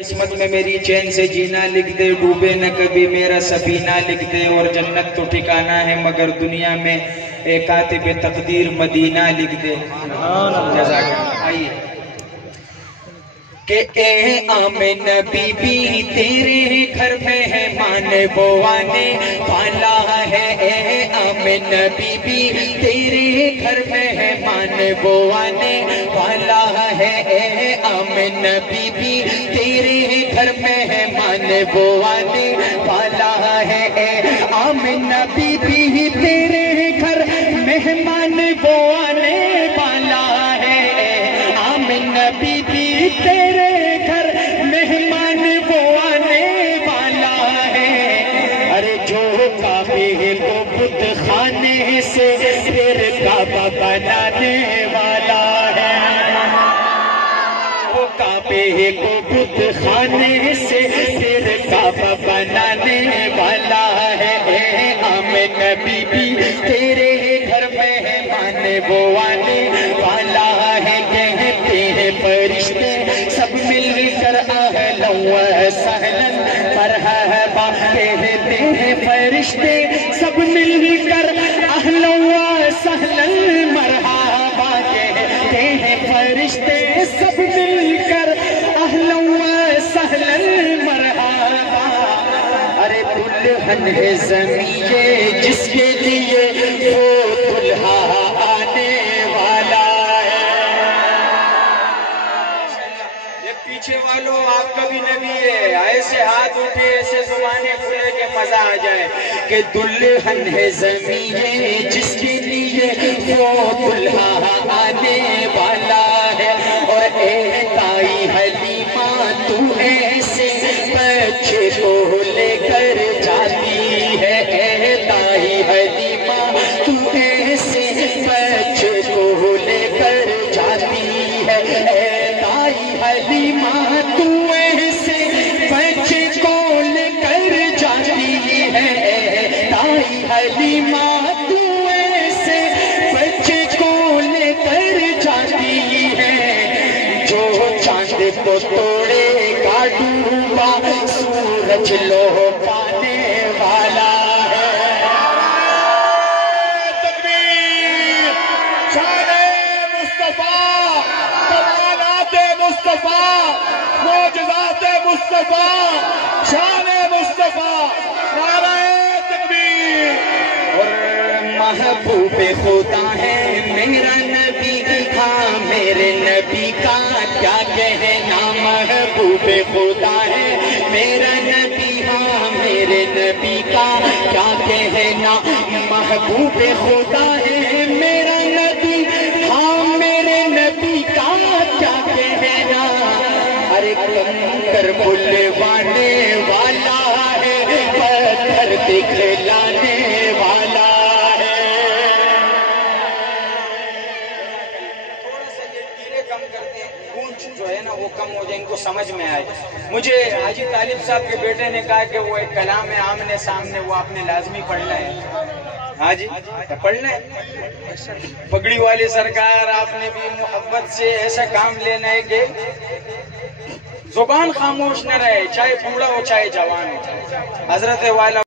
قسمت میں میری چین سے جینا لکھ دے، ڈوبے نہ کبھی میرا سفینہ لکھ دے، اور جنت تو ٹھکانہ ہے مگر دنیا میں اے کاتب تقدیر مدینہ لکھ دے۔ جزاک اللہ۔ آئیے کہ اے آمن بی بی تیرے گھر میں ہے مان بوانے والا ہے، اے آمن بی بی تیرے گھر میں ہے مان بوانے والا ہے، اے آمن بی بی تیرے گھر میں ہے مان بوانے والا ہے، اے آمن بی بی تیرے گھر مہمان بوانے والا ہے، اے آمن بی بی تیرے گھر مہمان بوانے والا ہے۔ ارے جو کعبے کو بت خانے سے پھر کعبہ بنانے والا ہے، وہ کعبے کو بت خانے سے پھر کعبہ بنانے والا ہے، اے آمن بی بی تیرے گھر مہمان بوانے والا ہے۔ کہتے ہیں فرشتے سب مل کر اہلا و سہلا مرحبا، کہتے ہیں فرشتے سب مل کر اہلا و سہلا مرحبا، کہتے ہیں فرشتے سب مل کر اہلا و سہلا مرحبا۔ ارے دلہن ہے زمین جس کے لیے وہ دلہا آنے والا ہے۔ یہ پیچھے والوں آپ کا بھی نبی ہے، ایسے ہاتھ اٹھے ایسے زبانیں کھلے کہ مزہ آ جائے کہ دلہن ہے زمین جس کے لیے وہ دلہا آنے والا ہے، اور اے تائی حلیمہ تو ایسے بچے کو لے کر جاتی ہے، اے تائی حلیمہ تو ایسے بچے کو لے کر جاتی ہے، اے تائی حلیمہ تو ایسے بچے کو لے کر جاتی ہے، اے تائی حلیمہ تو ایسے بچے کو لے کر جاتی ہے۔ جو چاند کو توڑے گا ڈوبا سورج لو پانے والا ہے۔ تکبیر! شان مصطفیٰ، کمالات مصطفیٰ، معجزات مصطفیٰ، شان مصطفیٰ، نعرہ تکبیر! اور محبوب خدا ہے میرا نبی، ہاں میرے نبی کا کیا کہنا، محبوب خدا ہے میرا نبی، ہاں میرے نبی کا کیا کہنا، محبوب خدا ہے میرا نبی، ہاں میرے نبی کا کیا کہنا۔ ارے کنکر بلوانے والا ہے، پتھر دکھلانے والا ہے۔ تھوڑا سا یہ تیرے کم کرتے ہیں، گونج جو ہے نا وہ کم ہو جائے، ان کو سمجھ میں آئے۔ مجھے حاجی طالب صاحب کے بیٹے نے کہا کہ وہ ایک کلام ہے آمنے سامنے، وہ آپ نے لازمی پڑھنا ہے۔ ہاں جی پڑھنا ہے۔ پگڑی والی سرکار آپ نے بھی محبت سے ایسا کام لینا ہے کہ زبان خاموش نہ رہے، چاہے بوڑھا ہو چاہے جوان ہو۔ حضرت والا